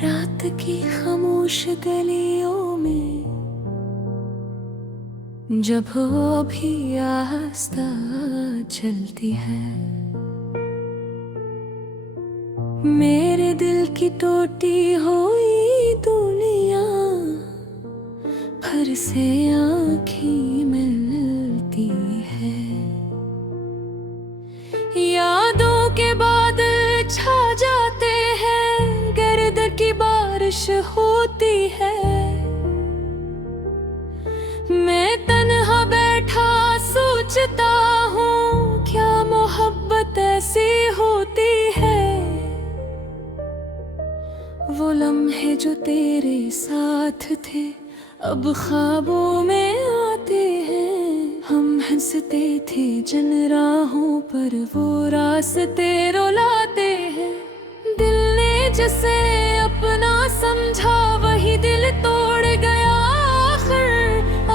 रात की खामोश गलियों में जब वो भी आस्था चलती है, मेरे दिल की टूटी हुई दुनिया भर से आँखें मिलती है। यादों के बादल छा जाते हैं, गर्द की बारिश होती है। मैं तन्हा बैठा सोचता हूँ, क्या मोहब्बत ऐसी होती है। वो लम्हे जो तेरे साथ थे अब ख्वाबों में आते हैं। हम हंसते थे जिन राहों पर वो रास्ते रुलाते हैं। दिल ने जिसे अपना समझा वही दिल तोड़ गया आखिर।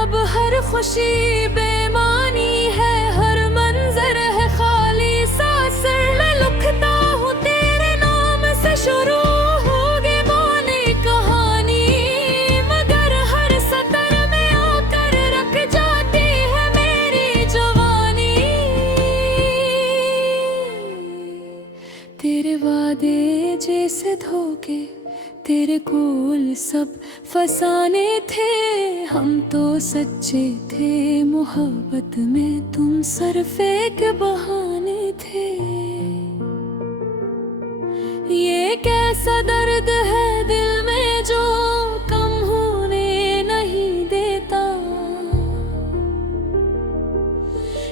अब हर खुशी बेमानी है, हर मंजर है खाली सासर। मैं लिखता हूँ तेरे नाम से शुरू होगी बोली कहानी, मगर हर सतर में आकर रख जाती है मेरी जवानी। तेरे वादे जैसे धोखे, तेरे कोल सब फसाने थे। हम तो सच्चे थे मोहब्बत में, तुम सरफे के बहाने थे। ये कैसा दर्द है दिल में जो कम होने नहीं देता।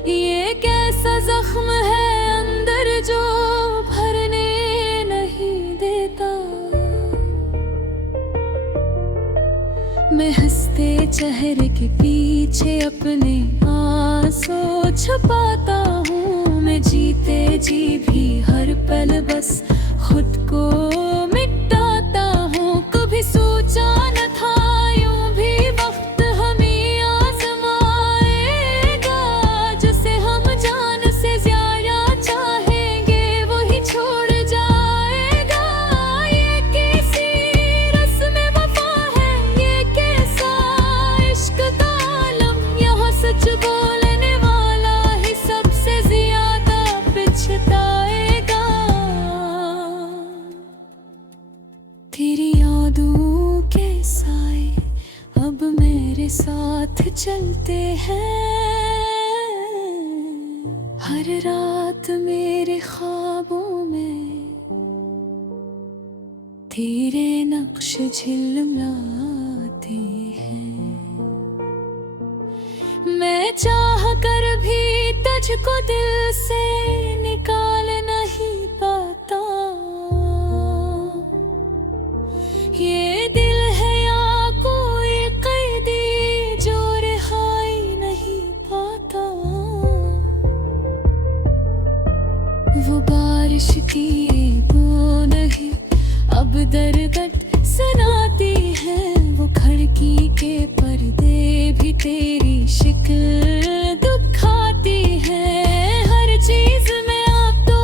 ये कैसा जख्म है अंदर जो भरने नहीं देता। मैं हंसते चेहरे के पीछे अपने आंसू छुपाता हूँ। मैं जीते जी भी हर पल बस खुद को मिटाता हूँ। कभी सोचा न था यूं भी वक्त हमें आजमाएगा। जिसे हम जान से ज्यादा चाहेंगे वही छोड़ जाएगा। ये कैसी रस्म वफा है, ये कैसा इश्क का आलम। यहाँ सच बोलने वाला ही सबसे ज्यादा पछताएगा। तेरी यादों के साए अब मेरे साथ चलते हैं। हर रात मेरे ख्वाबों में तेरे नक्श झिलमिलाते हैं। मैं चाह कर भी तुझको दिल से निकाल नहीं पाता। ये दिल है या कोई कैदी जो रिहाई नहीं पाता। वो बारिश की बूंद नहीं अब दर्द सुनाती है। वो खिड़की के पर्दे भी तेरी शक्ल दिखाती है। हर चीज में अब तो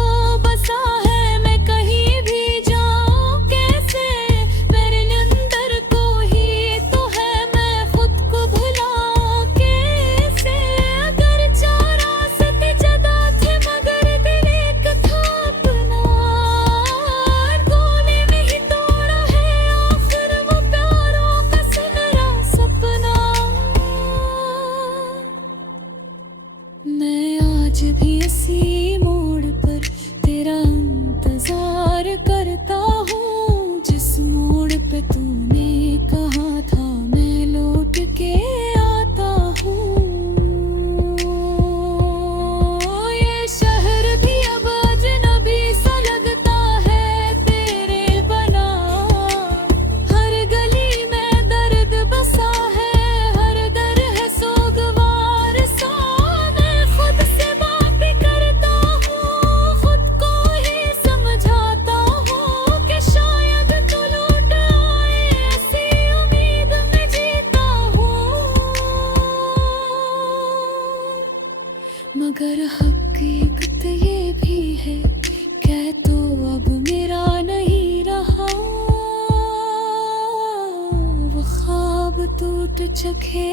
ख्वाब टूट चुके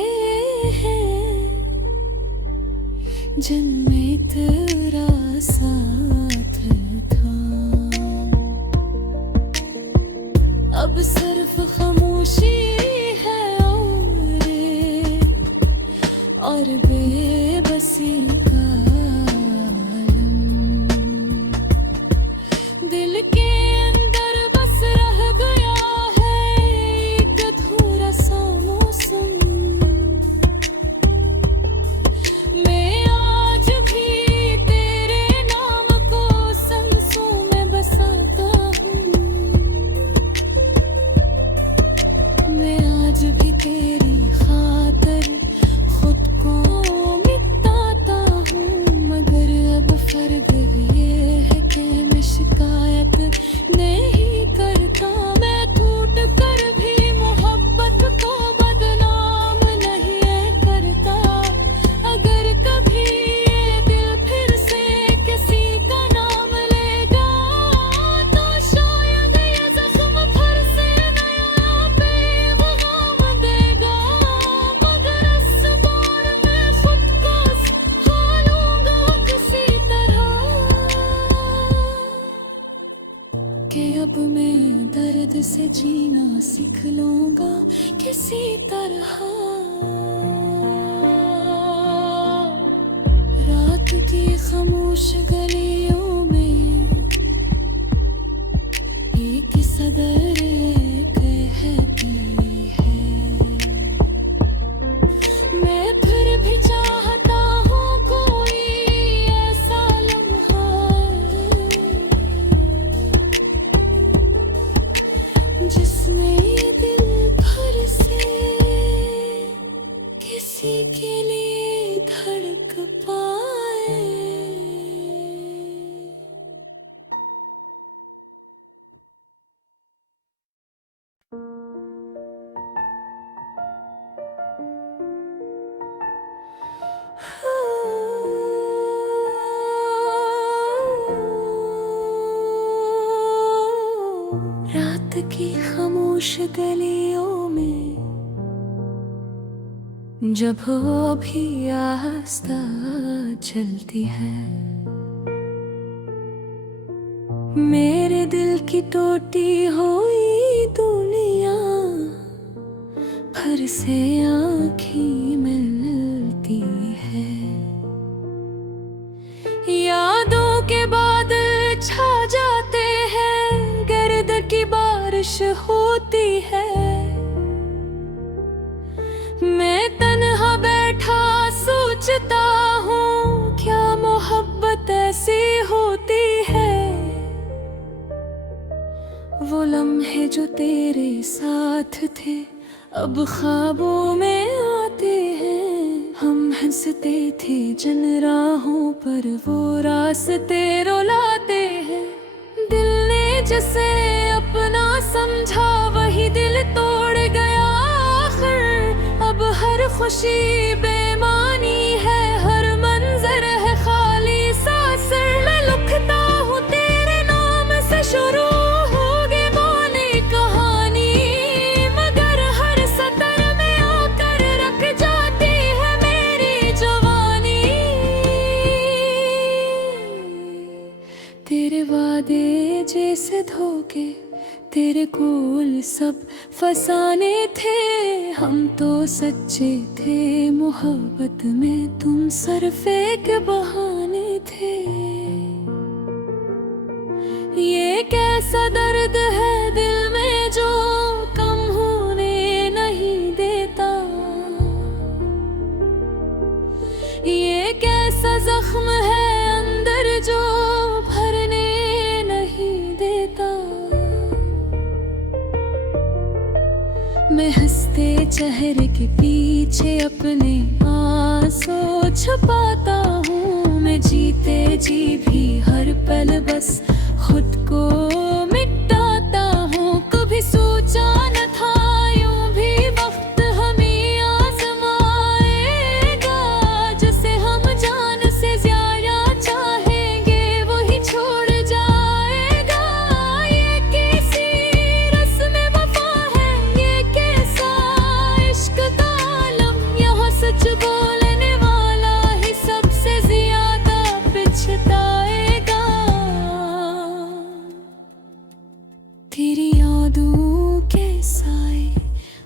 हैं, जिनमें तेरा साथ था। अब सिर्फ खामोशी है और बेबसी का आलम। दिल के अंदर बस रह गया है एक अधूरा सा मौसम। मैं आज भी तेरे नाम को सांसों में बसाता हूँ। मैं आज भी तेरी खातिर खुद को मिटाता हूँ, मगर अब फर्क ये है कि मैं शिकायत नहीं करता। मैं टूट कर भी मोहब्बत को बदनाम नहीं करता। अगर कभी ये दिल फिर से किसी का नाम लेगा, तो शायद ये जख्म फिर से नया पैगाम देगा। मगर इस बार मैं खुद को संभालूंगा किसी तरह, कि अब मैं दर्द से जीना सीख लूंगा किसी तरह। रात की खामोश गलियों में एक सदर कहती है, मैं फिर भी चाहता हूँ कोई ऐसा लम्हा जिसमें दिल भर से किसी के लिए धड़क पाए। रात की खामोश गलियों में जब वो भी आस्था चलती है, मेरे दिल की टूटी हुई दुनिया भर से आँखें मिलती है। यादों के बादल छा जाते हैं, गर्द की बारिश होती है। मैं तन्हा बैठा सोचता हूँ, क्या मोहब्बत ऐसी होती है। वो लम्हे जो तेरे साथ थे अब ख्वाबों में आते हैं। हम हंसते थे जिन राहों पर वो रास्ते रुलाते हैं। दिल ने जिसे अपना समझा वही दिल तोड़ गया आखिर। अब हर खुशी बेमानी है, हर मंजर है खाली सा सिर। मैं लिखता हूँ तेरे नाम से शुरू होगी बोली कहानी, मगर हर सतर में आकर रख जाती है मेरी जवानी। तेरे वादे जैसे धोखे, तेरे कोल सब फसाने थे। हम तो सच्चे थे मोहब्बत में, तुम सरफे के बहाने थे। ये कैसा दर्द है दिल में जो कम होने नहीं देता। ये कैसा जख्म है अंदर जो भरने नहीं देता। मैं हंसते चेहरे के पीछे अपने आंसू छुपाता हूँ। मैं जीते जी भी हर पल बस खुद को मिटाता हूँ। कभी सोचा न था यूं भी वक्त हमें आजमाएगा। जिसे हम जान से ज्यादा चाहेंगे वही छोड़ जाएगा। ये किसी रस्म वफा है, ये कैसा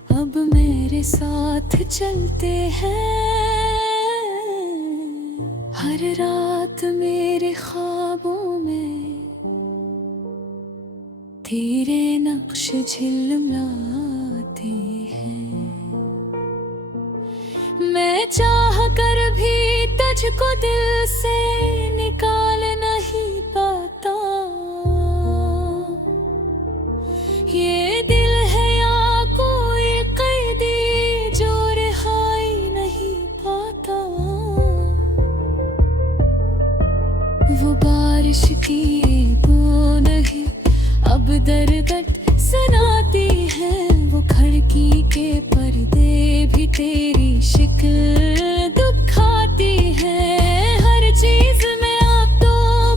अब मेरे साथ चलते हैं, हर रात मेरे ख्वाबों में तेरे नक्श झिलमिलाते हैं। मैं चाह कर भी तुझको दिल से निकाल नहीं पाता। ये दिल है या कोई कैदी जो रिहाई नहीं पाता। वो बारिश की बूंद नहीं अब दरदर सुनाती है। वो खिड़की के पर्दे भी तेरी शिक्ल दिखाती है। हर चीज में अब तो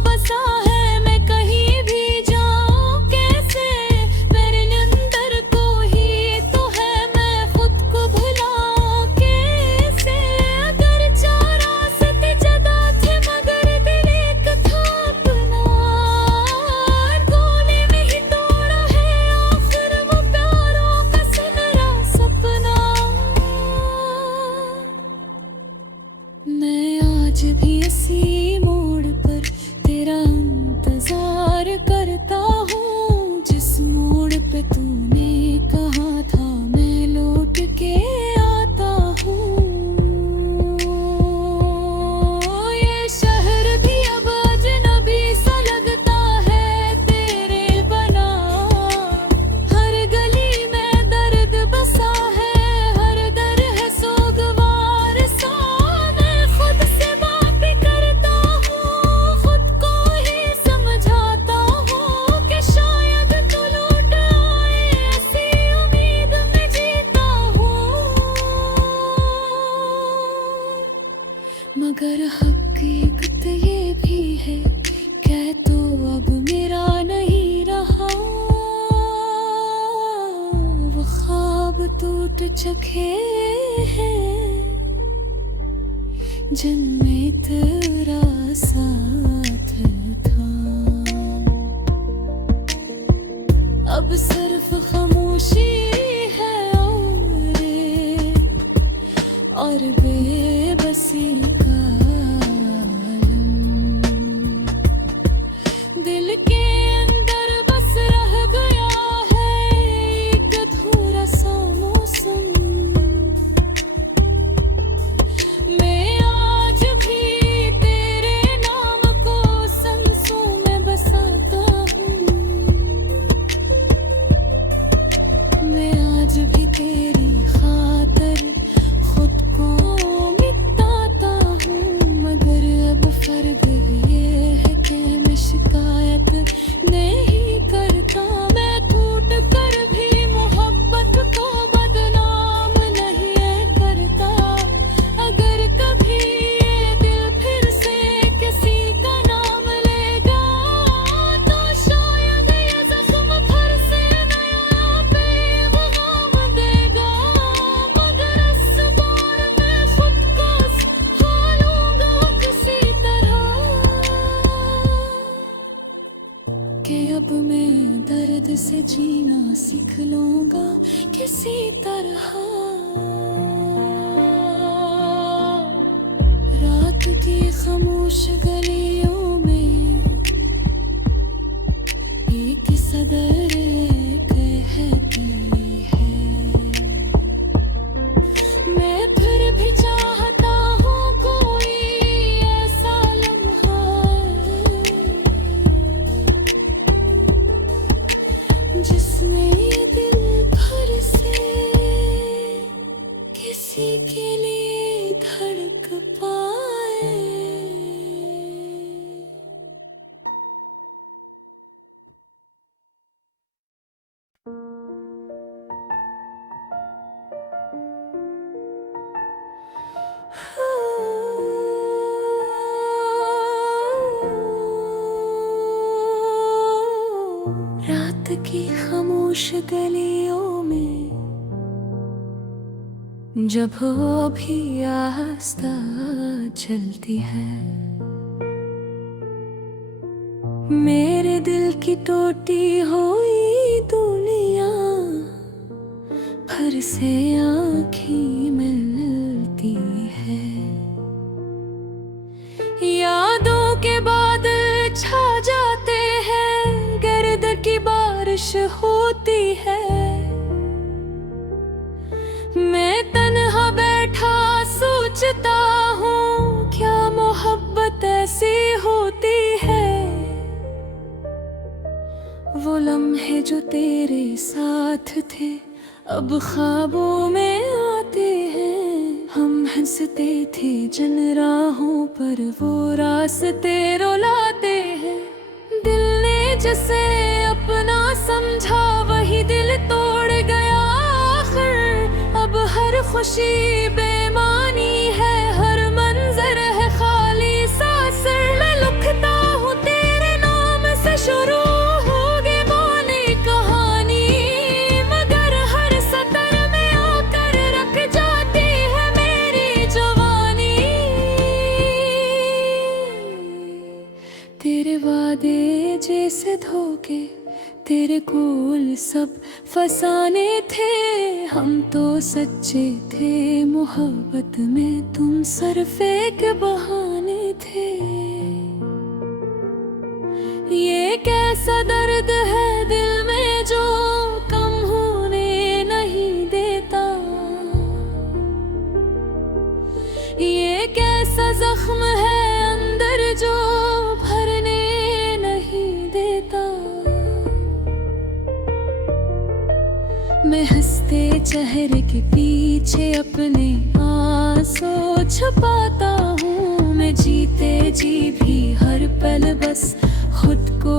बसा है, मैं कहीं भी जाऊं कैसे मेरे अंदर तो ही तो है। मैं खुद को भुलाऊं कैसे। अगर चार रास्ते जुदा थे मगर दिल एक था अपना। कोने में ही तोड़ा है आखिर वो प्यारों का सुनहरा सपना। मैं आज भी इसी मोड़ पर तेरा इंतजार करता हूँ। जिस मोड़ पे तूने कहा था मैं लौट के आता हूँ। ये शहर भी अब अजनबी सा लगता है तेरे बना। हर गली में दर्द बसा है, हर दर है सोगवार सा। मैं खुद से बात भी करता हूँ, खुद को ही समझाता हूँ कि शायद तू लौट आए, ऐसी उम्मीद में जीता हूँ। मगर हकीकत ये भी है कह तो अब मेरा नहीं रहा। वो ख्वाब टूट चुके हैं जिनमें तेरा साथ था। अब सिर्फ खामोशी है और बेबसी का आलम। दिल के अंदर बस रह गया है एक अधूरा सा मौसम। मैं आज भी तेरे नाम को सांसों में बसाता हूँ। मैं आज भी तेरी खातिर खुद को मिटाता हूँ। मगर अब फर्क ये है कि मैं शिकायत नहीं करता। मैं टूट कर भी मोहब्बत को बदनाम नहीं करता। अगर कभी ये दिल फिर से किसी का नाम लेगा तो शायद ये जख्म फिर से नया पैगाम देगा। मगर इस बार मैं खुद को संभालूंगा किसी तरह कि अब मैं दर्द से जीना सीख लूंगा किसी तरह। रात की खामोश गलियों में एक सदर कहती है। मैं फिर भी चाहता हूँ कोई ऐसा लम्हा जिसमें दिल भर से किसी के लिए धड़क पाए। रात की खामोश गलियों में जब वो भी आस्ता चलती है। मेरे दिल की टूटी हुई दुनिया भर नजर से आँखें मिलती है, यादों के बादल छा जाते हैं, गर्द की बारिश होती है। मैं तन्हा बैठा सोचता हूँ, क्या मोहब्बत ऐसी होती है। वो लम्हे जो तेरे साथ थे अब ख्वाबों में आते हैं। हम हंसते थे जिन राहों पर वो रास्ते रुलाते हैं। दिल ने जिसे अपना समझा वही दिल तोड़ गया आखिर। अब हर खुशी बेमानी है, हर मंजर है खाली सासर। मैं लिखता हूँ तेरे नाम से शुरू जैसे धोखे तेरे कोल सब फसाने थे। हम तो सच्चे थे मोहब्बत में, तुम सरफे के बहाने थे। ये कैसा दर्द है दिल में जो कम होने नहीं देता। ये कैसा जख्म है अंदर जो भरने मैं हंसते चेहरे के पीछे अपने आंसू छुपाता हूँ। मैं जीते जी भी हर पल बस खुद को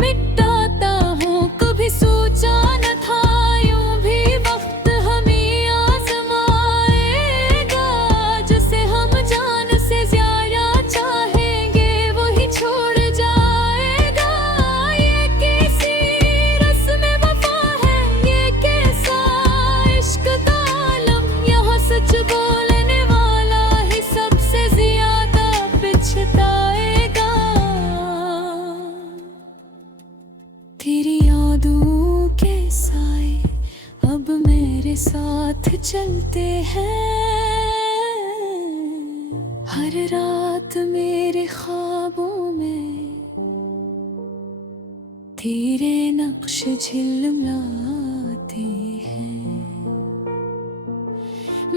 मिटाता हूँ। कभी सोचा न था यूं भी वक्त हमें आजमाएगा। जिसे हम जान से ज्यादा चाहेंगे वही छोड़ जाएगा। ये कैसी रस्म वफा है, ये कैसा इश्क का आलम। यहाँ सच बोलने वाला ही सबसे ज्यादा पछताएगा। तेरी यादों के साए अब मेरे साथ चलते हैं। हर रात मेरे ख्वाबों में तेरे नक्श झिलमिलाते हैं।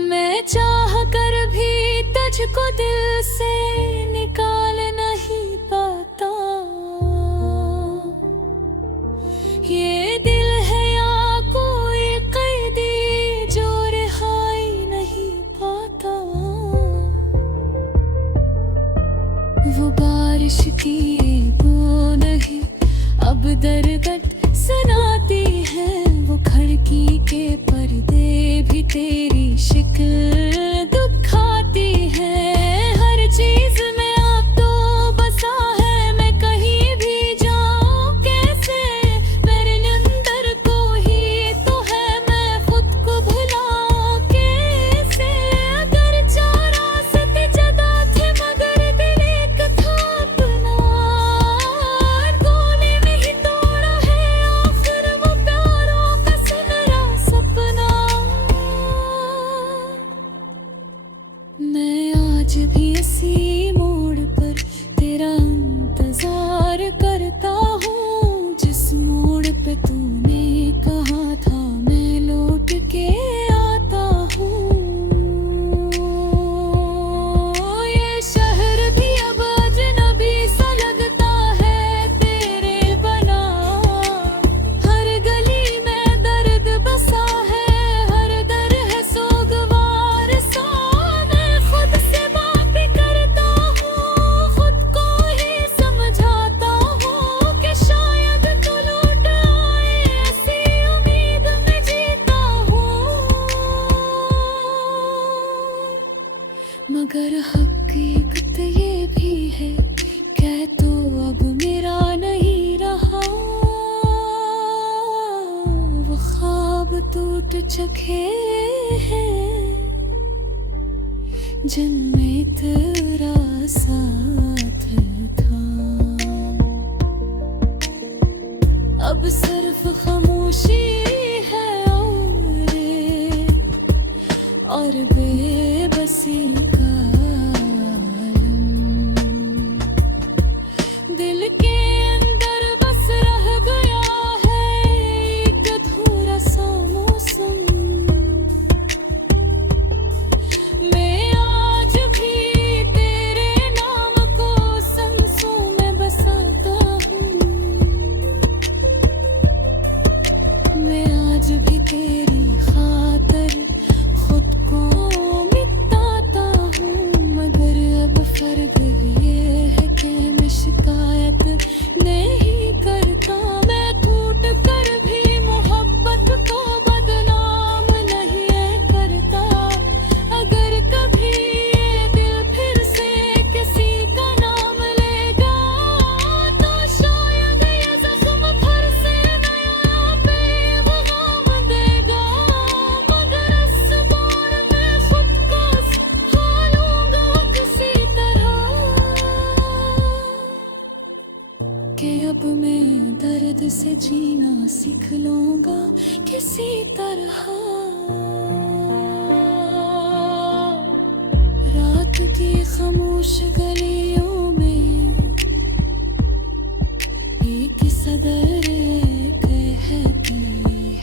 मैं चाह कर भी तुझको दिल से निकाल नहीं पाता। ये दिल है या कोई कैदी जो रिहाई नहीं पाता। वो बारिश की बूंद ही अब दर्द सुनाती है। वो खिड़की के पर्दे भी तेरी शिक्ल दिखाती है। हर चीज में अब तो बसा है, मैं कहीं भी जाऊं कैसे। मेरे अंदर को ही तो है, मैं खुद को भुलाऊं कैसे। अगर चार रास्ते जुदा थे मगर दिल एक था अपना। कोने में ही तोड़ा है आखिर वो प्यारों का सुनहरा सपना। मैं आज भी इसी मोड़ पर तेरा इंतजार करता हूँ। जिस मोड़ पे तूने कहा था मैं लौट के आता हूँ। ये शहर भी अब अजनबी सा लगता है तेरे बना। हर गली में दर्द बसा है, हर दर है सोगवार सा। मैं खुद से बात करता हूँ, खुद को ही समझाता हूँ कि शायद तू लौट आए, ऐसी उम्मीद में जीता हूँ। मगर हकीकत ये भी है कह तो अब मेरा नहीं रहा। वो ख्वाब टूट चुके हैं जिनमें तेरा साथ था। अब सिर्फ खामोशी है और और बेबसी का आलम। दिल के अंदर बस रह गया है एक अधूरा सा मौसम। मैं आज भी तेरे नाम को सांसों में बसाता हूँ। मैं आज भी तेरी खातिर खुद को मिटाता हूँ। मगर अब फर्क ये है कि मैं शिकायत नहीं करता। मैं टूट कर भी मोहब्बत को बदनाम नहीं करता। अगर कभी ये दिल फिर से किसी का नाम लेगा तो शायद ये जख्म फिर से नया पैगाम देगा। मगर इस बार मैं खुद को संभालूंगा किसी तरह कि अब मैं दर्द से जीना सीख लूंगा किसी तरह। रात की खामोश गलियों में एक सदर कहती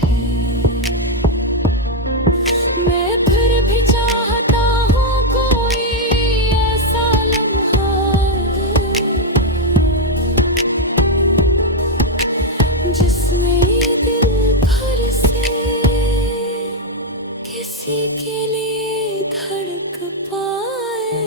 है, मैं फिर भी चाहता हूँ कोई ऐसा लम्हा जिसमें दिल भर से किसी के लिए धड़क पाए।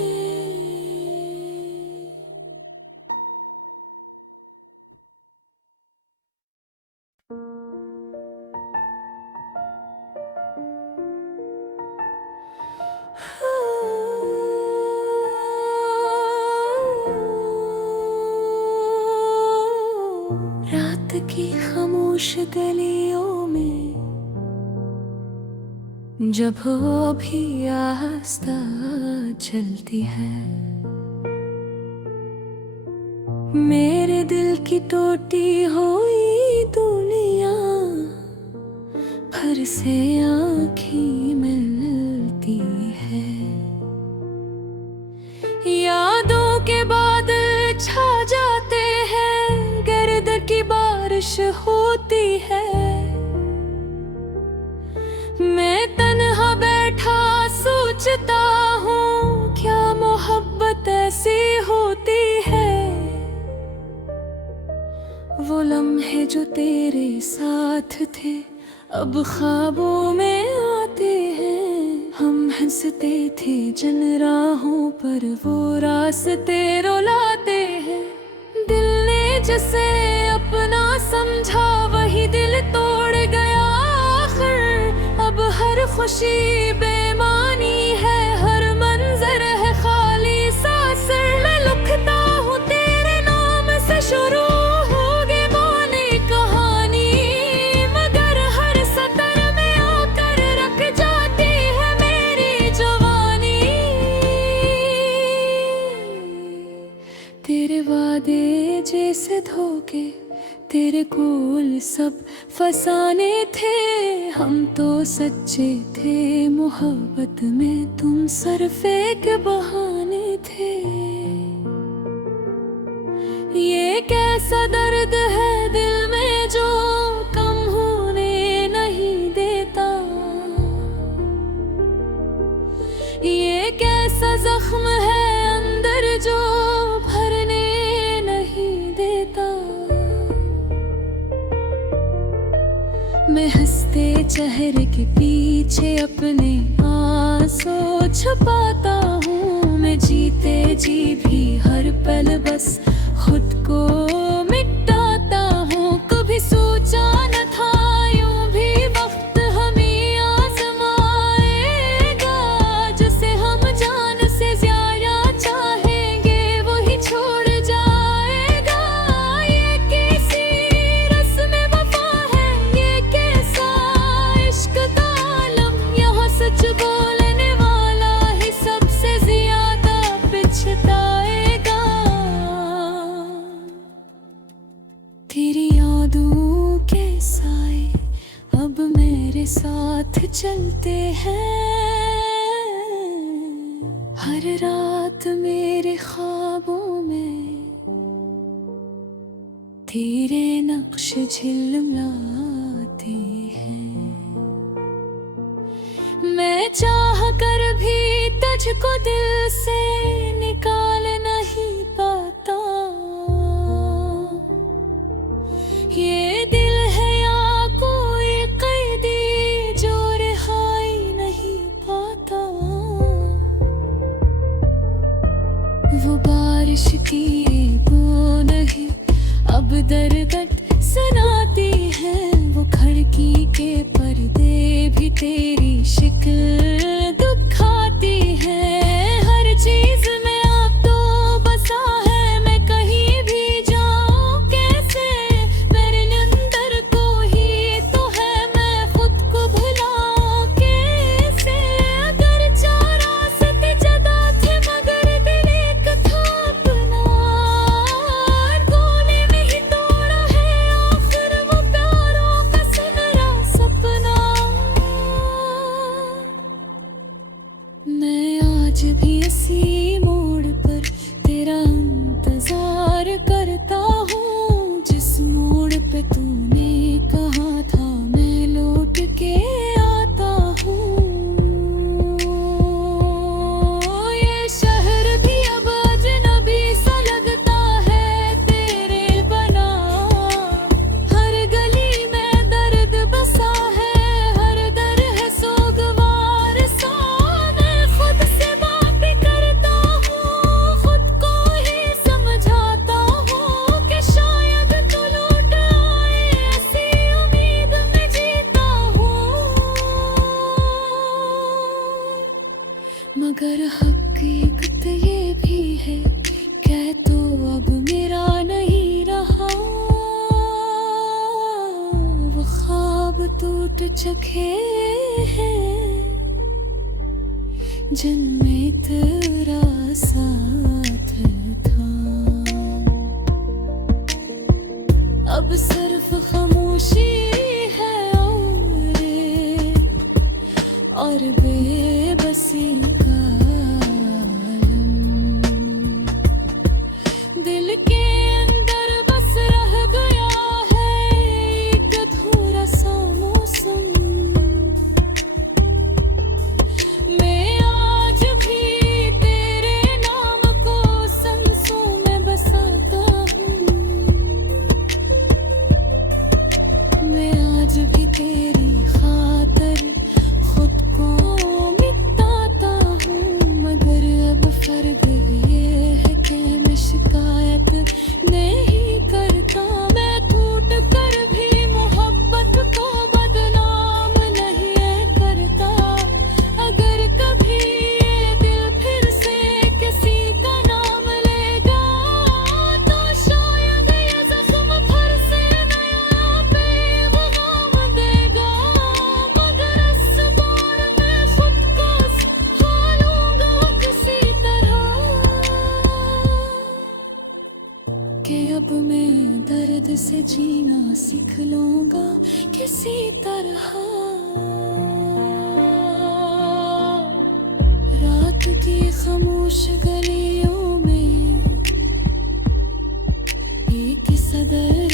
रात की खामोश गलियों में जब वो भी आस्था चलती है, मेरे दिल की टूटी हुई दुनिया भर से आँखें मिलती है। यादों के बादल छा जाते हैं, गर्द की बारिश होती है। मैं तन्हा बैठा सोचता हूँ क्या मोहब्बत ऐसी होती है। वो लम्हे जो तेरे साथ थे अब ख्वाबों में आते हैं। हम हंसते थे जिन राहों पर वो रास्ते रुलाते हैं। दिल ने जिसे अपना समझा वही दिल तोड़ गया आखिर। अब हर खुशी बेमानी है, हर मंजर है खाली सा सर। मैं लिखता हूँ तेरे नाम से शुरू होगी बोली कहानी, मगर हर सतर में आकर रख जाती है मेरी जवानी। तेरे वादे जैसे धोखे, तेरे कोल सब फसाने थे। हम तो सच्चे थे मोहब्बत में, तुम सरफे के बहाने थे। ये कैसा दर्द है दिल में जो कम होने नहीं देता। ये कैसा जख्म है अंदर जो भरने नहीं देता। मैं हंसते चेहरे के पीछे अपने आंसू छुपाता हूँ। मैं जीते जी भी हर पल बस खुद को मिटाता हूँ। कभी सोचा न था यूं भी वक्त हमें आजमाएगा। जिसे हम जान से ज्यादा चाहेंगे वही छोड़ जाएगा। ये कैसी रस्म वफा है, ये कैसा इश्क का आलम। यहाँ सच बोलने वाला ही सबसे ज्यादा पिछताएगा। तेरी यादों के साए अब मेरे साथ चलते हैं। हर रात मेरे ख्वाबों में तेरे नक्श झिलमिलाते हैं। मैं चाह कर भी तुझको दिल से निकाल नहीं पाता। ये दिल है या कोई कैदी जो रिहाई नहीं पाता। वो बारिश की बूंद ही अब दर्द सुनाती है। वो खिड़की के पर्दे भी तेरी शिक्ल दिखाती है। हर चीज में अब तो बसा है। मैं कहीं भी जाऊं कैसे मेरे अंदर तो ही तो है। मैं खुद को भुलाऊं कैसे। अगर चार रास्ते जुदा थे मगर दिल एक था अपना। कोने में ही तोड़ा है आखिर वो प्यारों का सुनहरा सपना। मैं आज भी इसी मोड़ पर तेरा इंतजार करता हूँ। जिस मोड़ पे तूने कहा था मैं लौट के आता हूँ। ये शहर भी अब अजनबी सा लगता है तेरे बना। हर गली में दर्द बसा है। हर दर है सोगवार सा। मैं खुद से बात भी करता हूँ। खुद को ही समझाता हूँ कि शायद तू लौट आए। ऐसी उम्मीद में जीता हूँ। मगर हकीकत ये भी है कह तो अब मेरा नहीं रहा। वो ख्वाब टूट चुके हैं जिनमें तेरा साथ था। अब सिर्फ खामोशी है और बेबसी का आलम। दिल के अंदर बस रह गया है एक अधूरा सा मौसम। मैं आज भी तेरे नाम को सांसों में बसाता हूँ। मैं आज भी तेरी खातिर खुद को मिटाता हूँ। मगर अब फर्क ये है कि मैं शिकायत नहीं करता। मैं टूट कर भी मोहब्बत को बदनाम नहीं करता। अगर कभी ये दिल फिर से किसी का नाम लेगा तो शायद ये जख्म फिर से नया पैगाम देगा। मगर इस बार मैं खुद को संभालूंगा किसी तरह कि अब मैं दर्द से जीना सीख लूंगा किसी तरह। रात की खामोश गलियों में एक सदर